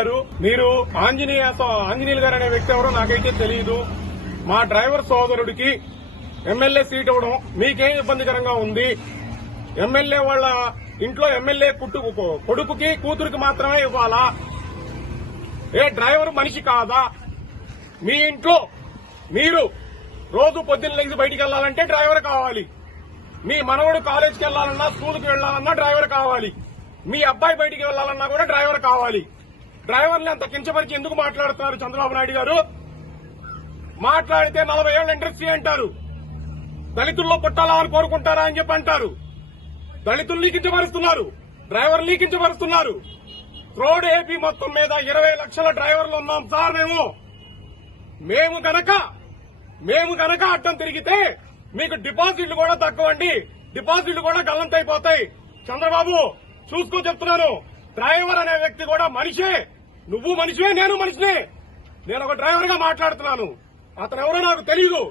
గారు, మీరు ఆంజనేయులు గారు అనే వ్యక్తి ఎవరో నాకైతే తెలియదు. మా డ్రైవర్ సోదరుడికి ఎమ్మెల్యే సీట్ ఇవ్వడం మీకేం ఇబ్బందికరంగా ఉంది? ఎమ్మెల్యే వాళ్ళ ఇంట్లో ఎమ్మెల్యే కొడుకుకి కూతురికి మాత్రమే ఇవ్వాలా? ఏ డ్రైవర్ మనిషి కాదా? మీ ఇంట్లో మీరు రోజు పొద్దున్న లేచి బయటికి వెళ్లాలంటే డ్రైవర్ కావాలి. మీ మనవడు కాలేజీకి వెళ్లాలన్నా, స్కూల్కి వెళ్లాలన్నా డ్రైవర్ కావాలి. మీ అబ్బాయి బయటికి వెళ్లాలన్నా కూడా డ్రైవర్ కావాలి. డ్రైవర్ని అంత కించపరిచి ఎందుకు మాట్లాడుతున్నారు చంద్రబాబు నాయుడు గారు? మాట్లాడితే 40 ఏళ్ల ఇండస్ట్రీ అంటారు. దళితుల్లో పుట్టాలా అని కోరుకుంటారా అని చెప్పి అంటారు. దళితుల్ని కించపరుస్తున్నారు, డ్రైవర్ని కించపరుస్తున్నారు. రోడ్ ఏపీ మొత్తం మీద 20 లక్షల డ్రైవర్లు ఉన్నాం సార్. మేము గనక అడ్డం తిరిగితే మీకు డిపాజిట్లు కూడా తక్కువండి, డిపాజిట్లు కూడా గల్లంతైపోతాయి. చంద్రబాబు చూసుకో చెప్తున్నాను, డ్రైవర్ అనే వ్యక్తి కూడా మనిషే. నువ్వు మనిషివే, నేను మనిషినే. నేను ఒక డ్రైవర్ గా మాట్లాడుతున్నాను. అతను ఎవరో నాకు తెలియదు.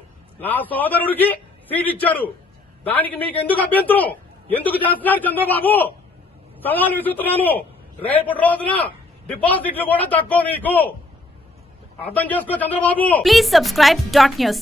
నా సోదరుడికి సీట్ ఇచ్చారు. దానికి మీకు ఎందుకు అభ్యంతరం? ఎందుకు చేస్తున్నారు చంద్రబాబు? సవాల్ విసురుతున్నాను. రేపటి రోజున డిపాజిట్లు కూడా తక్కువ మీకు. అర్థం చేసుకో చంద్రబాబు. Please subscribe .news.